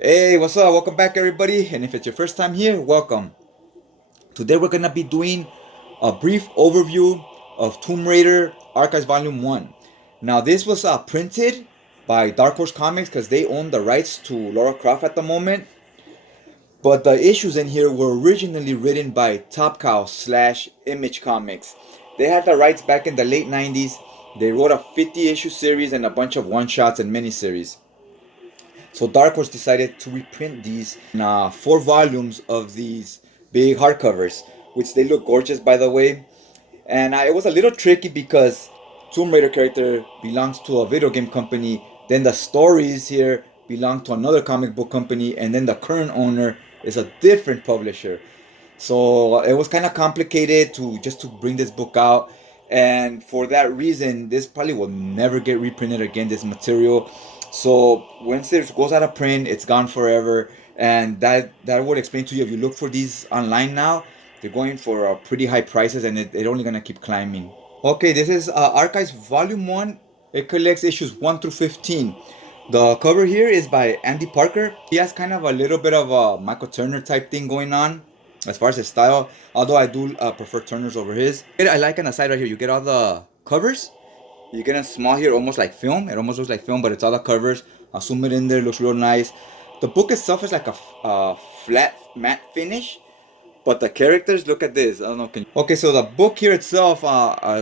Hey, what's up? Welcome back, everybody. And if it's your first time here, welcome. Today, we're gonna be doing a brief overview of Tomb Raider Archives Volume 1. Now, this was printed by Dark Horse Comics because they own the rights to Lara Croft at the moment. But the issues in here were originally written by Top Cow slash Image Comics. They had the rights back in the late 90s. They wrote a 50 issue series and a bunch of one shots and miniseries. So Dark Horse decided to reprint these in 4 volumes of these big hardcovers, which they look gorgeous, by the way. And it was a little tricky because Tomb Raider character belongs to a video game company, then the stories here belong to another comic book company, and then the current owner is a different publisher. So it was kind of complicated to bring this book out, and for that reason, this probably will never get reprinted again. This material, so once it goes out of print, it's gone forever, and that would explain to you if you look for these online now, they're going for pretty high prices, and they're only gonna keep climbing. Okay, this is Archives Volume 1. It collects issues 1 through 15. The cover here is by Andy Parker. He has kind of a little bit of a Michael Turner type thing going on as far as his style, although I do prefer Turner's over his. I like on the side right here, you get all the covers. You get it small here, almost like film. It almost looks like film, but it's all the covers. I'll zoom it in there, it looks real nice. The book itself is like a flat matte finish. But the characters, look at this. I don't know. Okay, so the book here itself,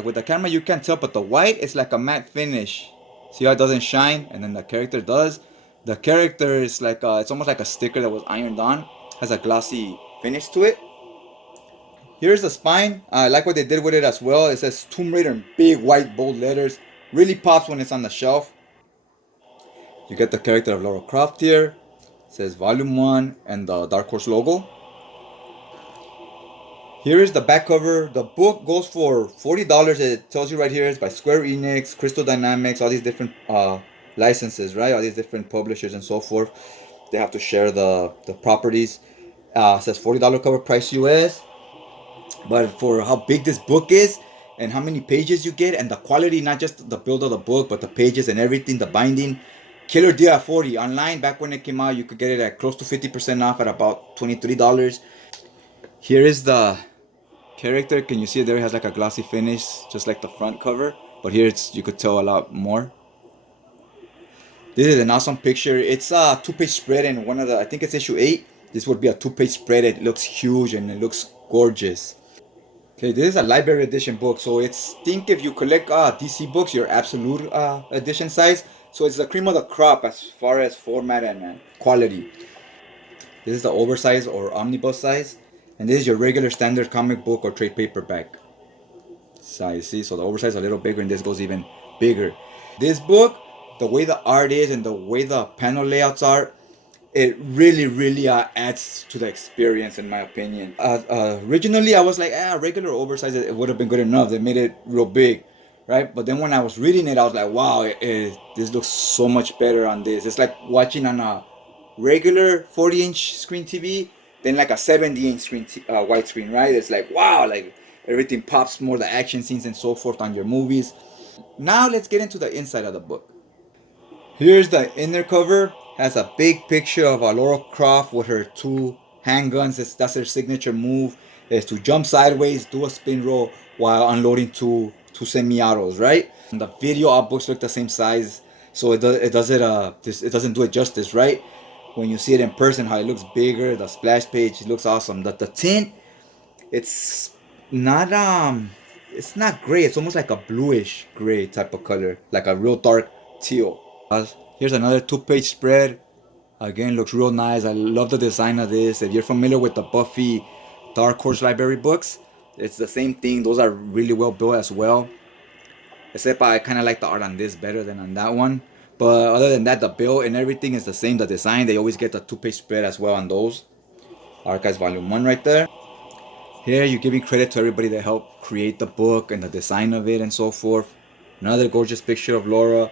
with the camera you can't tell, but the white is like a matte finish. See how it doesn't shine, and then the character does. The character is like it's almost like a sticker that was ironed on. Has a glossy finish to it. Here's the spine. I like what they did with it as well. It says Tomb Raider in big white bold letters. Really pops when it's on the shelf. You get the character of Lara Croft here. It says Volume 1 and the Dark Horse logo. Here is the back cover. The book goes for $40. It tells you right here it's by Square Enix, Crystal Dynamics, all these different licenses, right? All these different publishers and so forth. They have to share the properties. It says $40 cover price US. But for how big this book is and how many pages you get and the quality, not just the build of the book, but the pages and everything, the binding, killer deal at 40. Online, back when it came out, you could get it at close to 50% off at about $23. Here is the character. Can you see it there? It has like a glossy finish, just like the front cover. But here you could tell a lot more. This is an awesome picture. It's a 2-page spread, and I think it's issue 8. This would be a 2-page spread. It looks huge and it looks gorgeous. Okay, this is a library edition book, so think if you collect DC books, your absolute edition size. So it's the cream of the crop as far as format and quality. This is the oversized or omnibus size, and this is your regular standard comic book or trade paperback size. See, so the oversized is a little bigger, and this goes even bigger. This book, the way the art is and the way the panel layouts are, it really adds to the experience, in my opinion. Originally, I was like, regular oversized, it would have been good enough. They made it real big, right? But then when I was reading it, I was like, wow, this looks so much better on this. It's like watching on a regular 40-inch screen TV, then like a 70-inch screen, widescreen, right? It's like, wow, like everything pops more, the action scenes and so forth on your movies. Now let's get into the inside of the book. Here's the inner cover. Has a big picture of Lara Croft with her 2 handguns. That's her signature move, is to jump sideways, do a spin roll while unloading two semi-autos, right? And the video art books look the same size, so it doesn't do it justice, right? When you see it in person, how it looks bigger, the splash page, it looks awesome. The tint, it's not gray. It's almost like a bluish gray type of color, like a real dark teal. Here's another 2-page spread. Again, looks real nice. I love the design of this. If you're familiar with the Buffy Dark Horse library books, it's the same thing. Those are really well built as well. Except I kind of like the art on this better than on that one. But other than that, the build and everything is the same. The design, they always get the 2-page spread as well on those. Archives Volume 1 right there. Here, you're giving credit to everybody that helped create the book and the design of it and so forth. Another gorgeous picture of Lara.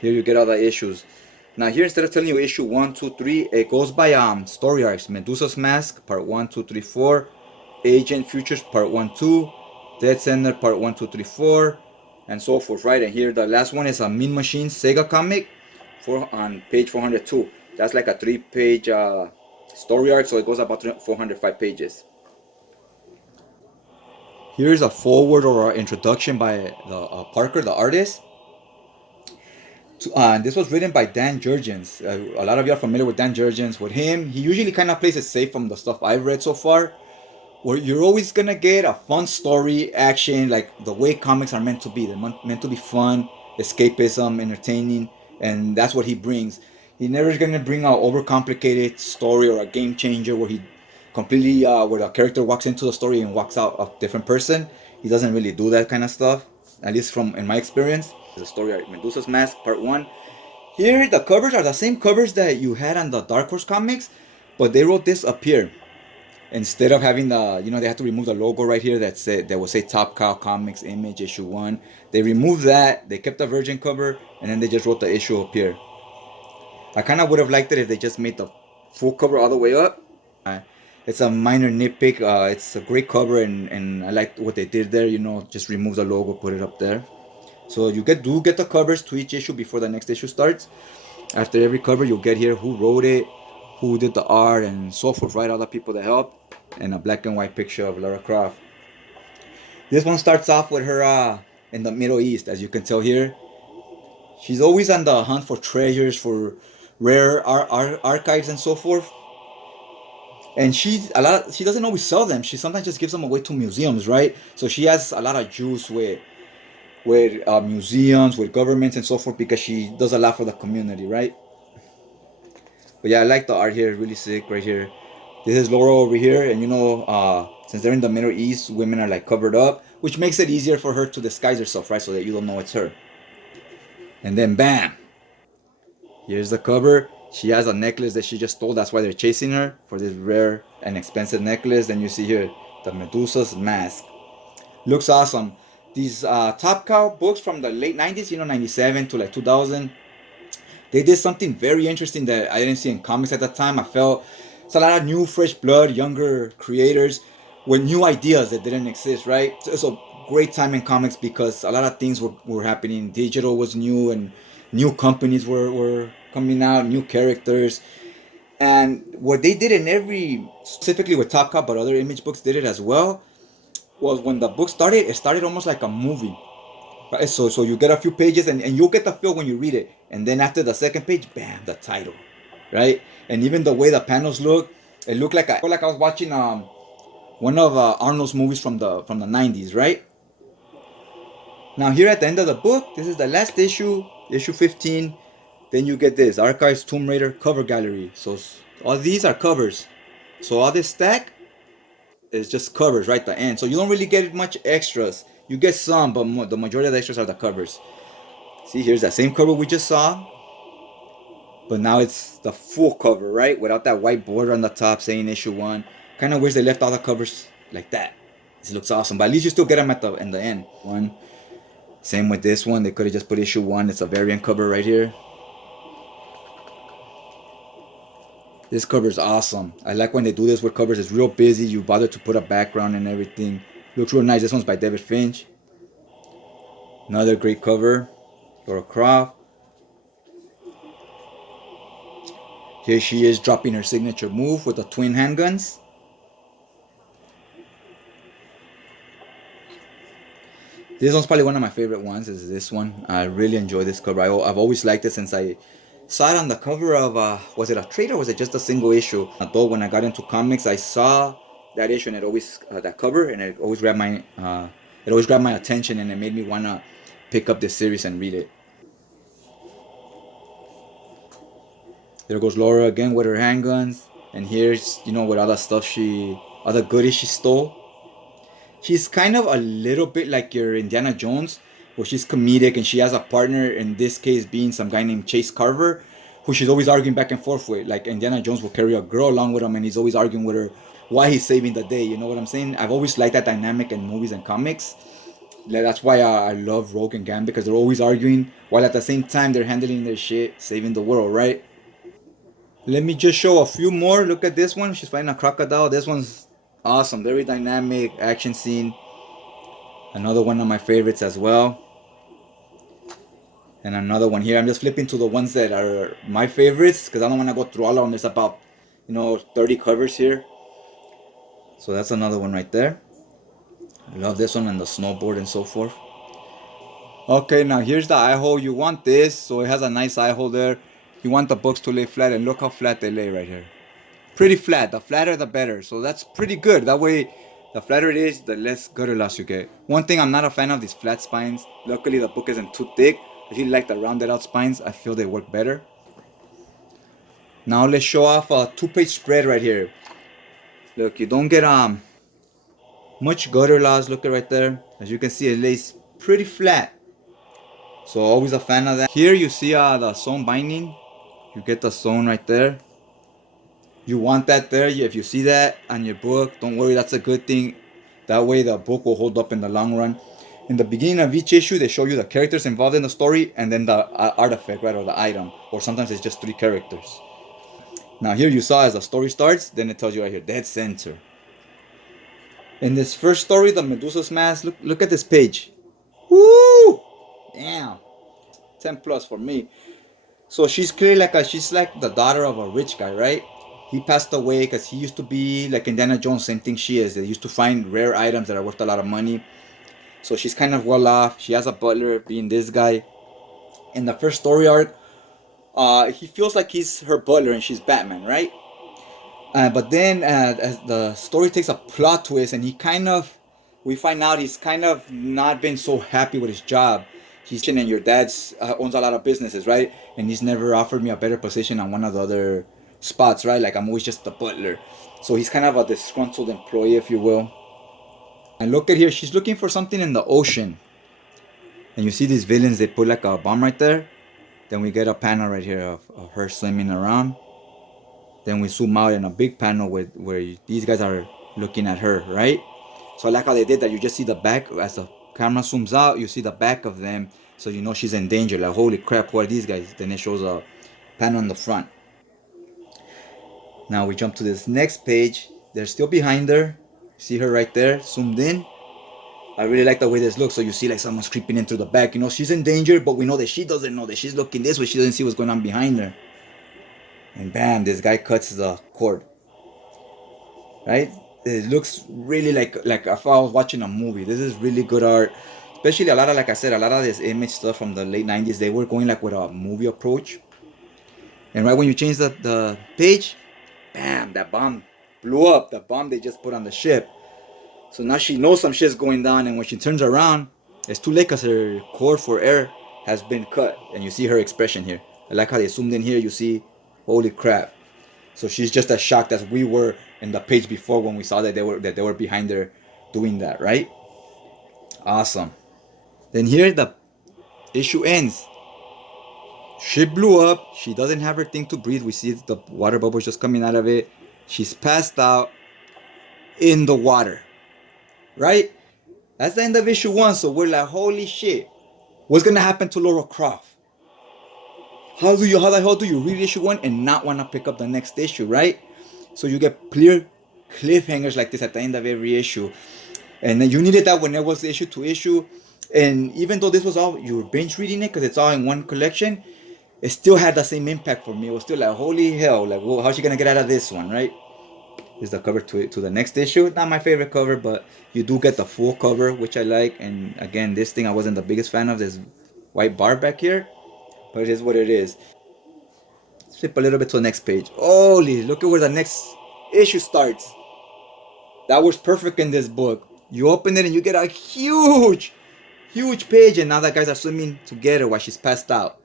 Here you get all the issues. Now here, instead of telling you issue 1, 2, 3, it goes by story arcs. Medusa's Mask, part 1, 2, 3, 4. Agent Futures, part 1, 2. Dead Center, part 1, 2, 3, 4. And so forth, right? And here the last one is a Mean Machines Sega comic on page 402. That's like a 3-page story arc, so it goes about 405 pages. Here's a forward or introduction by the Parker, the artist. And this was written by Dan Jurgens. A lot of you are familiar with Dan Jurgens. With him, he usually kind of plays it safe from the stuff I've read so far, where you're always gonna get a fun story, action, like the way comics are meant to be. They're meant to be fun, escapism, entertaining, and that's what he brings. He's never gonna bring an overcomplicated story or a game changer where he completely where the character walks into the story and walks out a different person. He doesn't really do that kind of stuff, at least from in my experience. The story art, Medusa's Mask, Part 1. Here, the covers are the same covers that you had on the Dark Horse comics, but they wrote this up here. Instead of having the, they had to remove the logo right here that will say Top Cow Comics Image Issue 1. They removed that, they kept the virgin cover, and then they just wrote the issue up here. I kind of would have liked it if they just made the full cover all the way up. It's a minor nitpick. It's a great cover, and I like what they did there. Just remove the logo, put it up there. So you do get the covers to each issue before the next issue starts. After every cover, you'll get here who wrote it, who did the art, and so forth, right? All the people that helped, and a black and white picture of Lara Croft. This one starts off with her in the Middle East, as you can tell here. She's always on the hunt for treasures, for rare archives and so forth. And she doesn't always sell them. She sometimes just gives them away to museums, right? So she has a lot of juice with museums, with governments and so forth, because she does a lot for the community, right? But yeah, I like the art here, really sick right here. This is Laura over here, and since they're in the Middle East, women are like covered up, which makes it easier for her to disguise herself, right? So that you don't know it's her. And then bam, here's the cover. She has a necklace that she just stole. That's why they're chasing her for this rare and expensive necklace. Then you see here the Medusa's Mask. Looks awesome. These Top Cow books from the late 90s, 97 to like 2000, they did something very interesting that I didn't see in comics at the time. I felt it's a lot of new, fresh blood, younger creators with new ideas that didn't exist, right? So it's a great time in comics because a lot of things were happening. Digital was new, and new companies were coming out, new characters. And what they did specifically with Top Cow, but other Image books did it as well, was when the book started, it started almost like a movie. Right? So you get a few pages, and you'll get the feel when you read it. And then after the second page, bam, the title. Right? And even the way the panels look, it looked like I was watching one of Arnold's movies from the 90s, right? Now here at the end of the book, this is the last issue 15. Then you get this Archives Tomb Raider cover gallery. So all these are covers. So all this stack is just covers right at the end. So you don't really get much extras. You get some, but the majority of the extras are the covers. See, here's that same cover we just saw, but now it's the full cover, right? Without that white border on the top saying issue 1. Kind of wish they left all the covers like that. This looks awesome, but at least you still get them in the end. One. Same with this one. They could have just put issue 1. It's a variant cover right here. This cover is awesome. I like when they do this with covers. It's real busy. You bother to put a background and everything. Looks real nice. This one's by David Finch. Another great cover. Lara Croft. Here she is dropping her signature move with the twin handguns. This one's probably one of my favorite ones, is this one. I really enjoy this cover. I've always liked it since I saw it on the cover of, was it a trade or was it just a single issue? Though when I got into comics, I saw that issue and it always, that cover, and it always grabbed my attention, and it made me want to pick up this series and read it. There goes Laura again with her handguns, and here's, with all the stuff all the goodies she stole. She's kind of a little bit like your Indiana Jones, where she's comedic and she has a partner, in this case being some guy named Chase Carver, who she's always arguing back and forth with. Like Indiana Jones will carry a girl along with him and he's always arguing with her why he's saving the day, you know what I'm saying? I've always liked that dynamic in movies and comics. That's why I love Rogue and Gambit, because they're always arguing while at the same time they're handling their shit, saving the world, right? Let me just show a few more. Look at this one. She's fighting a crocodile. This one's awesome. Very dynamic action scene. Another one of my favorites as well. And another one here. I'm just flipping to the ones that are my favorites because I don't want to go through all of them. There's about, 30 covers here. So that's another one right there. I love this one and the snowboard and so forth. Okay, now here's the eye hole. You want this, so it has a nice eye hole there. You want the books to lay flat, and look how flat they lay right here. Pretty flat. The flatter, the better. So that's pretty good. That way, the flatter it is, the less gutter loss you get. One thing, I'm not a fan of these flat spines. Luckily, the book isn't too thick. I really like the rounded out spines. I feel they work better. Now let's show off a 2-page spread right here. Look, you don't get much gutter loss. Look at right there. As you can see, it lays pretty flat. So always a fan of that. Here you see the sewn binding. You get the sewn right there. You want that there. If you see that on your book, don't worry, that's a good thing. That way the book will hold up in the long run. In the beginning of each issue, they show you the characters involved in the story and then the artifact, right, or the item. Or sometimes it's just 3 characters. Now here you saw as the story starts, then it tells you right here, dead center. In this first story, the Medusa's mask, look at this page. Woo! Damn. 10 plus for me. So she's clearly she's like the daughter of a rich guy, right? He passed away because he used to be like Indiana Jones, same thing she is. They used to find rare items that are worth a lot of money. So she's kind of well off. She has a butler, being this guy. In the first story arc, he feels like he's her butler and she's Batman, right? But then as the story takes a plot twist and we find out he's kind of not been so happy with his job. He's and your dad's owns a lot of businesses, right? And he's never offered me a better position on one of the other spots, right? Like I'm always just the butler. So he's kind of a disgruntled employee, if you will. And look at here, she's looking for something in the ocean. And you see these villains, they put like a bomb right there. Then we get a panel right here of her swimming around. Then we zoom out in a big panel where these guys are looking at her, right? So I like how they did that. You just see the back as the camera zooms out. You see the back of them, so you know she's in danger. Like, holy crap, who are these guys? Then it shows a panel on the front. Now we jump to this next page. They're still behind her. See her right there, zoomed in. I really like the way this looks. So you see like someone's creeping in through the back. You know, she's in danger, but we know that she doesn't know that she's looking this way. She doesn't see what's going on behind her. And bam, this guy cuts the cord. Right? It looks really like if I was watching a movie. This is really good art. Especially a lot of, like I said, a lot of this image stuff from the late 90s, they were going like with a movie approach. And right when you change the page, bam, that bomb blew up. The bomb they just put on the ship. So now she knows some shit's going down, and when she turns around, it's too late because her cord for air has been cut. And you see her expression here. I like how they zoomed in here. You see, holy crap. So she's just as shocked as we were in the page before when we saw that they were behind her doing that, right? Awesome. Then here the issue ends. Ship blew up. She doesn't have her thing to breathe. We see the water bubbles just coming out of it. She's passed out in the water. Right? That's the end of issue 1. So we're like, holy shit. What's gonna happen to Lara Croft? How the hell do you read issue 1 and not want to pick up the next issue, right? So you get clear cliffhangers like this at the end of every issue. And then you needed that when it was issue to issue. And even though this was all, you were binge reading it because it's all in one collection, it still had the same impact for me. It was still like, holy hell, like, well, how's she gonna get out of this one, right? Here's the cover to the next issue. Not my favorite cover, but you do get the full cover, which I like. And again, this thing I wasn't the biggest fan of, this white bar back here, but it is what it is. Flip a little bit to the next page. Holy, look at where the next issue starts. That was perfect in this book. You open it and you get a huge page, and now the guys are swimming together while she's passed out.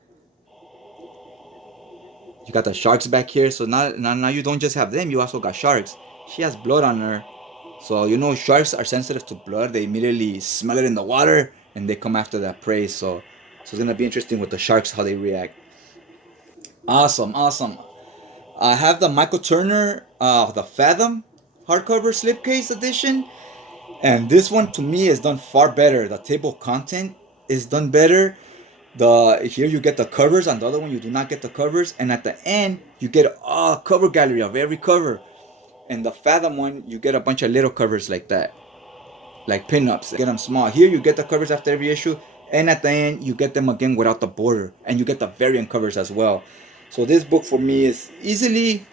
You got the sharks back here, so now you don't just have them, you also got sharks. She has blood on her, so you know sharks are sensitive to blood. They immediately smell it in the water and they come after that prey. So it's gonna be interesting with the sharks how they react. Awesome. I have the Michael Turner, the Fathom hardcover slipcase edition, and this one to me is done far better. The table of content is done better. Here you get the covers, on the other one you do not get the covers, and at the end you get a cover gallery of every cover. And the Fathom one, you get a bunch of little covers like that, like pinups. Get them small. Here you get the covers after every issue, And at the end, you get them again without the border, and you get the variant covers as well. So this book for me is easily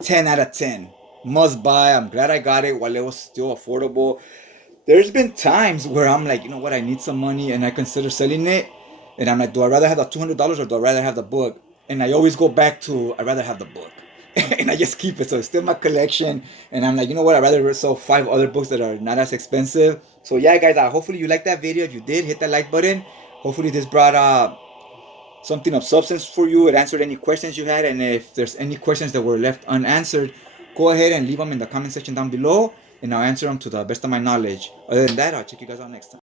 10 out of 10. Must buy. I'm glad I got it while it was still affordable. There's been times where I'm like, you know what, I need some money and I consider selling it. And I'm like, do I rather have the $200 or do I rather have the book? And I always go back to, I'd rather have the book. And I just keep it. So it's still my collection. And I'm like, you know what, I'd rather sell 5 other books that are not as expensive. So yeah, guys, hopefully you liked that video. If you did, hit that like button. Hopefully this brought something of substance for you. It answered any questions you had. And if there's any questions that were left unanswered, go ahead and leave them in the comment section down below. And I'll answer them to the best of my knowledge. Other than that, I'll check you guys out next time.